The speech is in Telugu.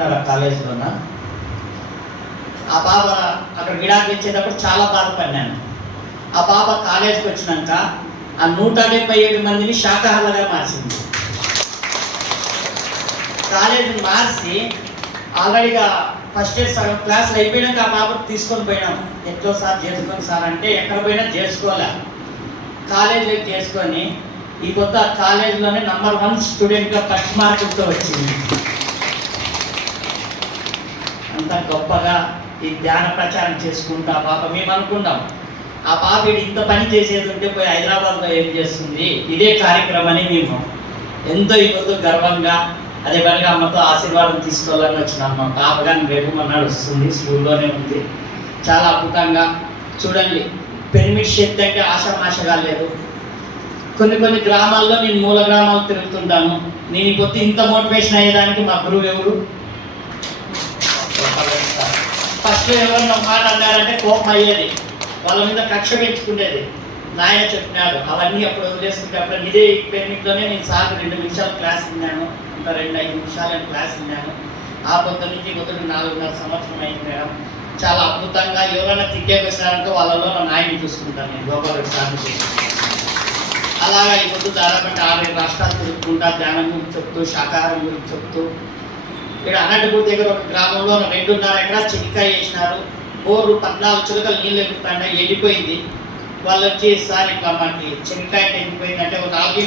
ఉన్నారు ఆ కాలేజీలోన. ఆ పాప అక్కడ విడాకులు ఇచ్చేటప్పుడు చాలా బాధపడినాను. ఆ పాప కాలేజీకి వచ్చినాక ఆ 177 మందిని శాకాహారులుగా మార్చింది. కాలేజీని మార్చి ఆల్రెడీగా ఫస్ట్ ఇయర్ సగం క్లాసులు అయిపోయినాక ఆ పాపకు తీసుకొని పోయినాం. ఎట్లో సార్ చేసుకోండి సార్ అంటే ఎక్కడ పోయినా చేసుకోలే, కాలేజీలోకి చేసుకొని ఈ కొత్త కాలేజీలోనే నంబర్ 1 స్టూడెంట్గా ఫస్ట్ మార్కులతో వచ్చింది. అంత గొప్పగా ఈ ధ్యాన ప్రచారం చేసుకుంటూ ఆ పాప, మేము అనుకున్నాం ఆ పాప ఇంత పని చేసేది ఉంటే పోయి హైదరాబాద్లో ఏం చేస్తుంది, ఇదే కార్యక్రమాన్ని మేము ఎంతో ఇప్పుడు గర్వంగా అదే పనిగా అమ్మతో ఆశీర్వాదం తీసుకోవాలని వచ్చినాం. మా పాప కానీ రేపు మన్నాడు వస్తుంది, స్కూల్లోనే ఉంది. చాలా అద్భుతంగా చూడండి, పిరమిడ్ శక్తి అంటే ఆషామాషగా లేదు. కొన్ని గ్రామాల్లో నేను మూల గ్రామాలు తిరుగుతుంటాను. నేను ఈ పొద్దు ఇంత మోటివేషన్ అయ్యేదానికి మా గురువు ఎవరు? ఫస్ట్ ఎవరన్నా మాట అన్నారంటే కోపం అయ్యేది, వాళ్ళ మీద కక్ష పెంచుకునేది. నాయన చెప్పినాడు అవన్నీ అప్పుడు వదిలేసుకుంటే అప్పుడు ఇదే పిరమిడ్లోనే నేను సార్ 2 నిమిషాలు క్లాస్ విన్నాను, ఇంకా 2-5 నిమిషాలు నేను క్లాస్ విన్నాను. ఆ పొద్దు నుంచి 4.5 సంవత్సరం అయింది మేడం. చాలా అద్భుతంగా ఎవరైనా తిట్టేకి వచ్చినారంటే వాళ్ళలో నా నాయని చూసుకుంటాను నేను, గోపాల్ సార్. అలాగా ఈ పొద్దు దాదాపు 6 రాష్ట్రాలు తిరుగుకుంటా ధ్యానం గురించి చెప్తూ, శాకాహారం గురించి చెప్తూ. ఇక్కడ అనంతపూర్ దగ్గర ఒక గ్రామంలో 2.5 ఎకరాలు చెనిక్కాయ వేసినారు. బోర్లు 14 చిలుకలు నీళ్ళు ఎగురుతాంటే ఎండిపోయింది. వాళ్ళు వచ్చి సార్ ఇట్లా మాకు చెనిక్కాయ ఎండిపోయిందంటే ఒక 4